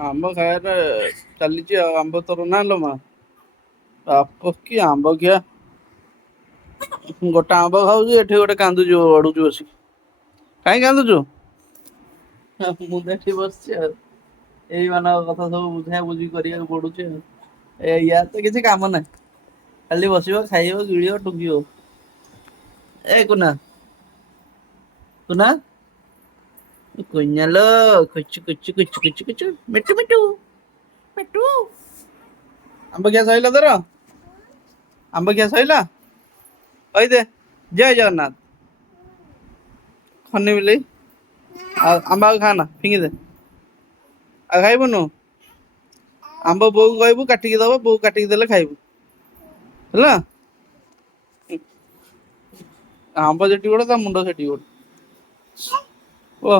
ଆମ୍ବ ଖାଇବା ଚାଲିଛି ଆଉ ଆମ୍ବ ତୋର ନା ଲୋ ମା ବାପ କି ଆମ୍ବ ଖିଆ ଗୋଟେ ଆମ୍ବ ଖାଉଛି ଏଠି ଗୋଟେ କାନ୍ଦୁଛି ଅଡୁଛି ବସିକି କାହିଁ କାନ୍ଦୁଛୁ? ମୁଁ ତ ଏଠି ବସିଛି ଆଉ ଏଇ ମାନଙ୍କ କଥା ସବୁ ବୁଝା ବୁଝି କରିବାକୁ ପଡୁଛି ଆଉ ୟାର ତ କିଛି କାମ ନାହିଁ ଖାଲି ବସିବ ଖାଇବ ଗିଳିବ ଟୁଙ୍ଗିବ। ଏ କୁନା କୁନାଲ କୁଚୁ ମିଟୁ ମିଟୁ ମିଟୁ ଆମ୍ବ ଖିଆ ସଇଲା ତୋର ଆମ୍ବ ଖିଆ ସଇଲା କହିଦେ ଜୟ ଜଗନ୍ନାଥ ହନି ବିଲେଇ ଆଉ ଆମ୍ବ ଆଉ ଖାନା ଫିଙ୍ଗିଦେ ଆଉ ଖାଇବୁନୁ ଆମ୍ବ ବୋଉ କହିବୁ କାଟିକି ଦବ ବୋଉ କାଟିକି ଦେଲେ ଖାଇବୁ ହେଲା। ଆମ୍ବ ଯେଠି ଗୋଟେ ତା ମୁଣ୍ଡ ସେଠି ଗୋଟେ ଓ